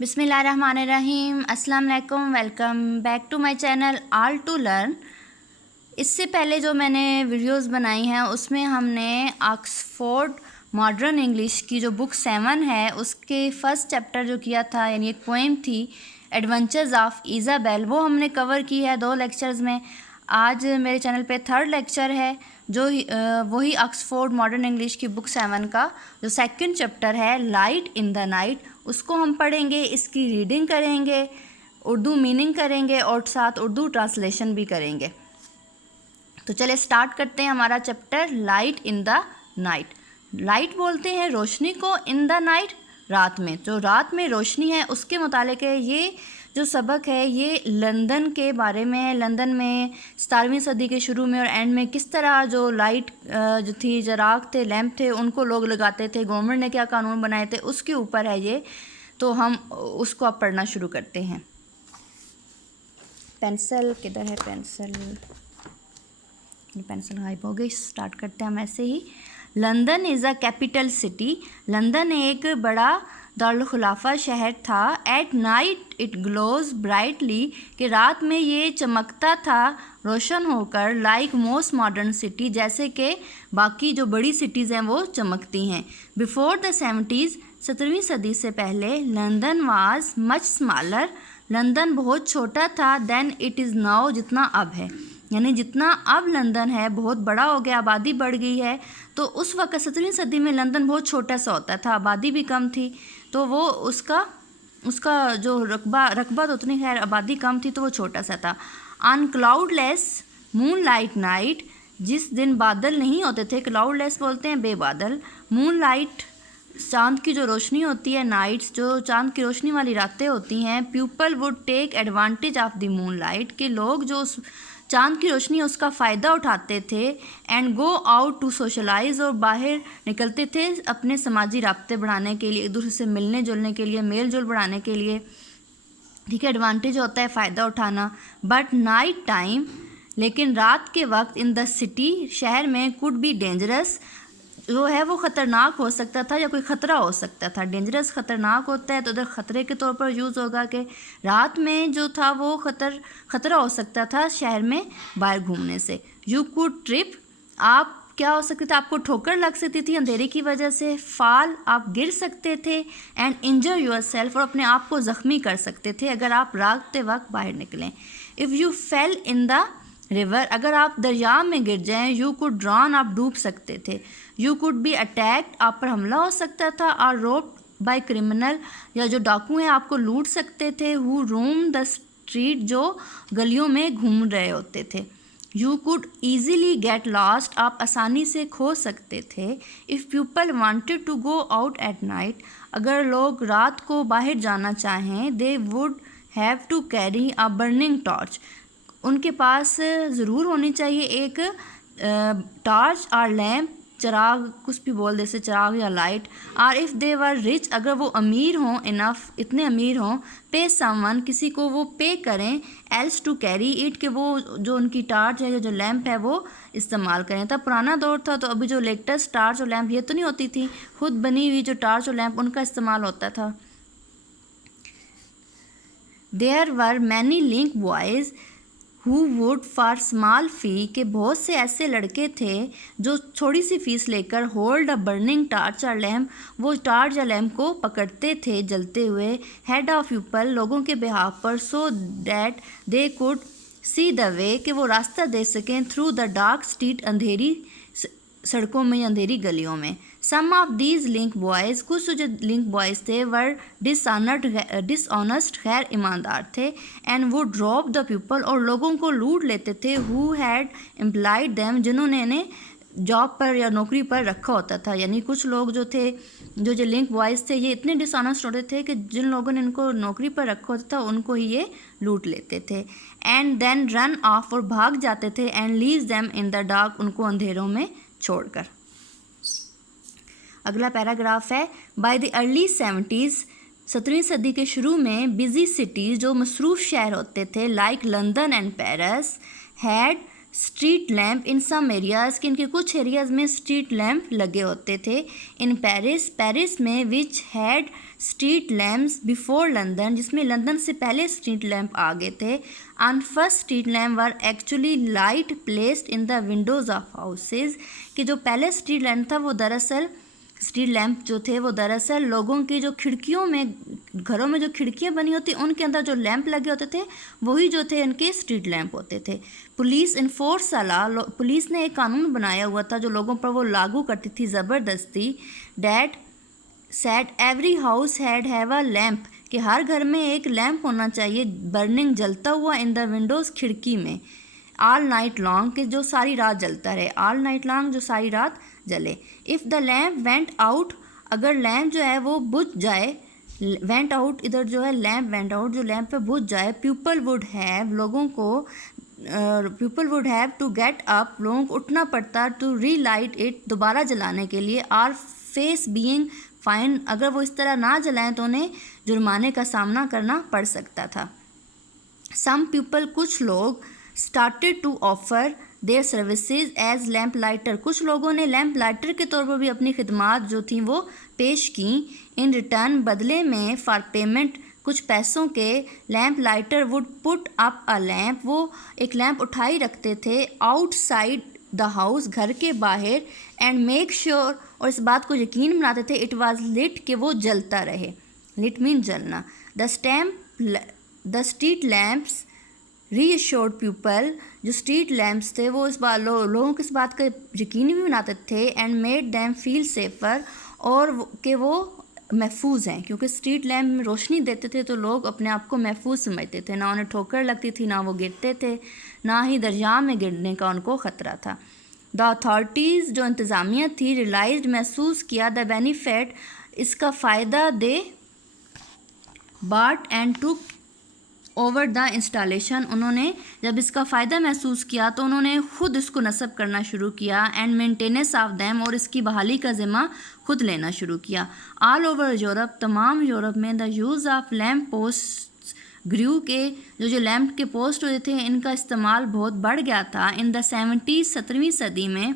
बिस्मिल्लाहिर्रहमानिर्रहीम, अस्सलाम वालेकुम। Welcome back to my channel all to learn. इससे पहले जो मैंने वीडियोस बनाई हैं उसमें हमने ऑक्सफोर्ड मॉडर्न इंग्लिश की जो बुक 7 है उसके फर्स्ट चैप्टर जो किया था, यानी एक पोएम थी एडवेंचर्स ऑफ इज़ाबेल, वो हमने कवर की है 2 लेक्चर्स में। आज मेरे चैनल पे 3rd लेक्चर है जो वही ऑक्सफोर्ड मॉडर्न इंग्लिश की बुक 7 का जो सेकंड चैप्टर है लाइट इन द नाइट, उसको हम पढ़ेंगे, इसकी रीडिंग करेंगे, उर्दू मीनिंग करेंगे और साथ उर्दू ट्रांसलेशन भी करेंगे। तो चले स्टार्ट करते हैं हमारा chapter light in the night. Light बोलते हैं रोशनी को, इन द नाइट रात में, जो रात में रोशनी है उसके मुतालिक है। ये जो सबक है ये लंदन के बारे में है। लंदन में 17वीं सदी के शुरू में और एंड में किस तरह जो लाइट जो थी, चराग थे, लैंप थे, उनको लोग लगाते थे, गवर्नमेंट ने क्या कानून बनाए थे, उसके ऊपर है ये। तो हम उसको अब पढ़ना शुरू करते हैं। पेंसिल किधर है? पेंसिल गायब हो गई। स्टार्ट करते हैं हम ऐसे ही। London is a capital city. London एक बड़ा दारुल खुलाफा शहर था। At night it glows brightly, कि रात में ये चमकता था, रोशन होकर, लाइक मोस्ट मॉडर्न सिटी, जैसे कि बाकी जो बड़ी सिटीज़ हैं वो चमकती हैं। बिफोर द 70s, 17वीं सदी से पहले, London was much smaller, London बहुत छोटा था, देन इट इज़ नाउ, जितना अब है, यानी जितना अब लंदन है बहुत बड़ा हो गया, आबादी बढ़ गई है। तो उस वक्त 17वीं सदी में लंदन बहुत छोटा सा होता था, आबादी भी कम थी, तो वो उसका जो रकबा तो उतनी, खैर आबादी कम थी तो वो छोटा सा था। On cloudless moon light night, जिस दिन बादल नहीं होते थे, क्लाउडलेस बोलते हैं बेबादल, मून लाइट चाँद की जो रोशनी होती है, नाइट्स जो चाँद की रोशनी वाली रातें होती हैं, people would take advantage of the moon light, के लोग जो चाँद की रोशनी उसका फ़ायदा उठाते थे, and go out to socialize, और बाहर निकलते थे अपने समाजी राब्ते बढ़ाने के लिए, एक दूसरे से मिलने जुलने के लिए, मेल जोल बढ़ाने के लिए। ठीक है, एडवांटेज होता है फ़ायदा उठाना। बट नाइट टाइम, लेकिन रात के वक्त, इन द सिटी, शहर में, कुड बी डेंजरस, जो है वो ख़तरनाक हो सकता था या कोई ख़तरा हो सकता था। डेंजरस ख़तरनाक होता है तो उधर ख़तरे के तौर पर यूज़ होगा कि रात में जो था वो ख़तरा हो सकता था शहर में बाहर घूमने से। यू कुड ट्रिप, आप क्या हो सकते थे, आपको ठोकर लग सकती थी अंधेरे की वजह से। फॉल, आप गिर सकते थे। एंड इंजर योर सेल्फ, और अपने आप को ज़ख्मी कर सकते थे अगर आप रात वक्त बाहर निकलें। If you fail in the river, अगर आप दरिया में गिर जाएं। यू कुड ड्रॉन, आप डूब सकते थे। यू कुड बी अटैक्ड, आप पर हमला हो सकता था। और रोप्ड बाय क्रिमिनल, या जो डाकू हैं आपको लूट सकते थे। हु रोम द स्ट्रीट, जो गलियों में घूम रहे होते थे। You could easily get lost, आप आसानी से खो सकते थे। If people wanted to go out at night, अगर लोग रात को बाहर जाना चाहें, they would have to carry a burning torch, उनके पास ज़रूर होनी चाहिए एक टॉर्च और लैम्प, चिराग, कुछ भी बोल दे से, चिराग या लाइट। और इफ़ दे वर रिच, अगर वो अमीर हों, इनफ, इतने अमीर हों, पे समवन, किसी को वो पे करें, एल्स टू कैरी इट, कि वो जो उनकी टॉर्च है या जो लैम्प है वो इस्तेमाल करें। तब पुराना दौर था, तो अभी जो लेटेस्ट टॉर्च और लैम्प ये तो नहीं होती थी, खुद बनी हुई जो टॉर्च और लैम्प उनका इस्तेमाल होता था। There were many link boys who would for small fee, के बहुत से ऐसे लड़के थे जो थोड़ी सी फ़ीस लेकर होल्ड अ बर्निंग टार्च और लैम्प, वो टार्च या लैम्प को पकड़ते थे जलते हुए, हेड ऑफ पीपल, लोगों के बिहाफ पर, so that they could see the way, कि वो रास्ता दे सकें, थ्रू द डार्क स्ट्रीट, अंधेरी सड़कों में या अंधेरी गलियों में। सम ऑफ दीज लिंक बॉयज़, कुछ जो लिंक बॉयज़ थे, वर डिसऑनेस्ट, गैर ईमानदार थे, एंड वो ड्रॉप द पीपल, और लोगों को लूट लेते थे, हु हैड एम्प्लॉयड देम, जिन्होंने इन्हें जॉब पर या नौकरी पर रखा होता था। यानी कुछ लोग जो थे, जो लिंक बॉयज़ थे, ये इतने डिसऑनेस्ट होते थे कि जिन लोगों ने इनको नौकरी पर रखा होता था उनको ही ये लूट लेते थे। एंड देन रन ऑफ, और भाग जाते थे, and leave them in the dark, उनको अंधेरों में छोड़कर। अगला पैराग्राफ है, बाय द अर्ली 70s, 17वीं सदी के शुरू में, बिजी सिटीज़, जो मसरूफ़ शहर होते थे, like London and Paris, had street lamp in some areas, कि इनके कुछ एरियाज़ में स्ट्रीट लैम्प लगे होते थे। इन पेरिस में which had street lamps before London, जिसमें लंदन से पहले स्ट्रीट लैम्प आ गए थे। And first street lamp were actually light placed in the Windows of houses, कि जो पहले स्ट्रीट लैम्प था वो दरअसल स्ट्रीट लैम्प जो थे वो दरअसल लोगों की जो खिड़कियों में, घरों में जो खिड़कियाँ बनी होती उनके अंदर जो लैंप लगे होते थे वही जो थे इनके स्ट्रीट लैंप होते थे। पुलिस इन्फोर्स अला, पुलिस ने एक कानून बनाया हुआ था जो लोगों पर वो लागू करती थी ज़बरदस्ती। That set every house have a lamp, कि हर घर में एक लैंप होना चाहिए बर्निंग, जलता हुआ, इन द विंडोज़, खिड़की में, ऑल नाइट लॉन्ग, कि जो सारी रात जलता रहे, ऑल नाइट लॉन्ग, जो सारी रात जले। If the lamp went out, अगर लैम्प जो है वो बुझ जाए, वेंट आउट इधर जो है लैम्प वेंट आउट, जो लैम्प पे बुझ जाए, पीपल वुड हैव, लोगों को people would have to get up, लोगों को उठना पड़ता, टू री लाइट इट, दोबारा जलाने के लिए, आर फेस बीइंग फाइन, अगर वो इस तरह ना जलाएं तो उन्हें जुर्माने का सामना करना पड़ सकता था। सम पीपल, कुछ लोग, started to offer their services as lamp lighter, कुछ लोगों ने लैम्प लाइटर के तौर पर भी अपनी खिदमात जो थी वो पेश की। इन रिटर्न, बदले में, फॉर पेमेंट, कुछ पैसों के, lamp lighter would put up a lamp, वो एक लैम्प उठाई रखते थे, आउटसाइड द हाउस, घर के बाहर, एंड मेक श्योर, और इस बात को यकीन बनाते थे, इट वाज लिट, कि वो जलता रहे, लिट मीन जलना। The street lamps reassured people, जो स्ट्रीट लैम्प्स थे वो इस बात लोगों को इस बात का यकीन भी बनाते थे, and made them feel safer, और कि वो महफूज हैं, क्योंकि स्ट्रीट लैम्प में रोशनी देते थे तो लोग अपने आप को महफूज समझते थे, ना उन्हें ठोकर लगती थी, ना वो गिरते थे, ना ही दरिया में गिरने का उनको ख़तरा था। द अथॉरिटीज़, जो इंतज़ामिया थी, रियलाइज्ड, महसूस किया, द बेनिफिट, इसका फ़ायदा दे, बाट and took over the installation, उन्होंने जब इसका फ़ायदा महसूस किया तो उन्होंने ख़ुद इसको नस्ब करना शुरू किया, एंड मेंटेनेंस ऑफ दैम, और इसकी बहाली का ज़िम्मा खुद लेना शुरू किया। ऑल ओवर यूरोप, तमाम यूरोप में, the use of lamp post grew, के जो लैम्प के पोस्ट होते थे इनका इस्तेमाल बहुत बढ़ गया था। इन द 17वीं सदी में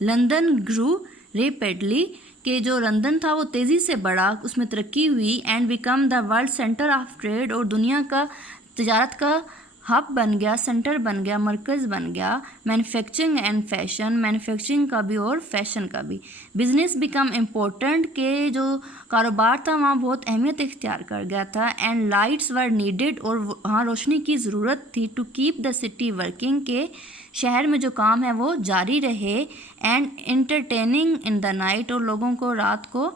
लंदन ग्रू रेपिडली, कि जो लंदन था वो तेज़ी से बढ़ा, उसमें तरक्की हुई, and become the world centre of trade, और दुनिया का तिजारत का हब बन गया, सेंटर बन गया, मरकज़ बन गया। मैन्युफैक्चरिंग एंड फैशन, मैन्युफैक्चरिंग का भी और फैशन का भी। बिज़नेस बिकम इम्पोर्टेंट, के जो कारोबार था वहाँ बहुत अहमियत इख्तियार कर गया था। एंड लाइट्स वर नीडेड, और वहाँ रोशनी की ज़रूरत थी, to keep the city working, के शहर में जो काम है वो जारी रहे, and entertaining in the night, और लोगों को रात को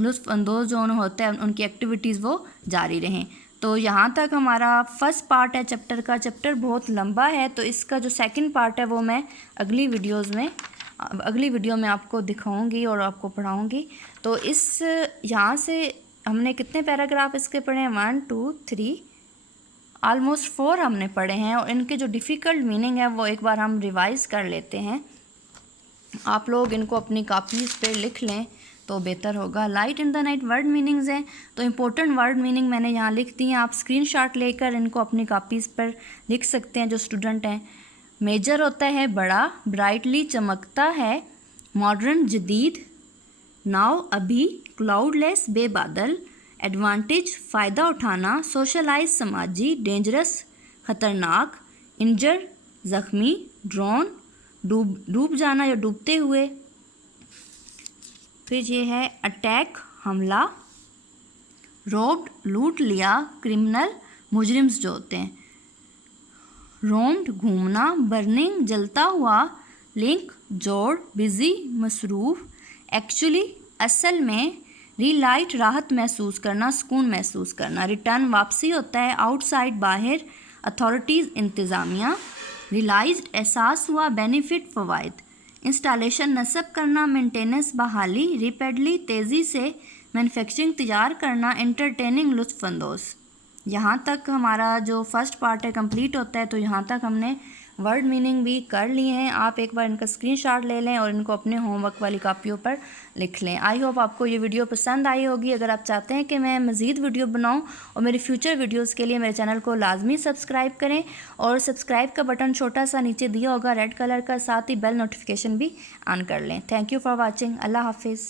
लुत्फ़ अंदोज़ जो होता है उनकी एक्टिविटीज़ वो जारी रहें। तो यहाँ तक हमारा फर्स्ट पार्ट है चैप्टर का। चैप्टर बहुत लंबा है तो इसका जो सेकंड पार्ट है वो मैं अगली वीडियो में आपको दिखाऊंगी और आपको पढ़ाऊंगी। तो इस यहाँ से हमने कितने पैराग्राफ इसके पढ़े हैं, 1 2 3 ऑलमोस्ट 4 हमने पढ़े हैं, और इनके जो डिफ़िकल्ट मीनिंग है वो एक बार हम रिवाइज़ कर लेते हैं। आप लोग इनको अपनी कापीज़ पे लिख लें तो बेहतर होगा। Light in the night word meanings हैं, तो इम्पोर्टेंट वर्ड मीनिंग मैंने यहाँ लिख दी हैं, आप स्क्रीनशॉट लेकर इनको अपनी कापीज़ पर लिख सकते हैं जो स्टूडेंट हैं। मेजर होता है बड़ा, ब्राइटली चमकता है, मॉडर्न जदीद, नाउ अभी, क्लाउडलेस बेबादल, एडवांटेज फ़ायदा उठाना, सोशलाइज समाजी, डेंजरस ख़तरनाक, इंजर ज़ख्मी, ड्रोन डूब जाना या डूबते हुए। फिर ये है अटैक हमला, रोब्ड लूट लिया, क्रिमिनल मुजरिम्स जो होते हैं, रोम्ड घूमना, बर्निंग जलता हुआ, लिंक जोड़, बिज़ी मसरूफ़, एक्चुअली असल में, रिलाइट राहत महसूस करना, सुकून महसूस करना, रिटर्न वापसी होता है, आउटसाइड बाहर, अथॉरिटीज़ इंतज़ामिया, रियलाइज्ड एहसास हुआ, बेनिफिट फ़वाइद, इंस्टॉलेशन नस्ब करना, मेंटेनेंस बहाली, रिपेडली तेज़ी से, मैन्युफैक्चरिंग तैयार करना, एंटरटेनिंग लुत्फ़अंदोज़। यहाँ तक हमारा जो फर्स्ट पार्ट है कंप्लीट होता है। तो यहाँ तक हमने वर्ड मीनिंग भी कर लिए हैं। आप एक बार इनका स्क्रीनशॉट ले लें और इनको अपने होमवर्क वाली कापियों पर लिख लें। आई होप आपको ये वीडियो पसंद आई होगी। अगर आप चाहते हैं कि मैं मज़ीद वीडियो बनाऊं और मेरी फ्यूचर वीडियोस के लिए मेरे चैनल को लाजमी सब्सक्राइब करें और सब्सक्राइब का बटन छोटा सा नीचे दिया होगा रेड कलर का, साथ ही बेल नोटिफिकेशन भी ऑन कर लें। Thank you for watching. अल्लाह हाफिज़।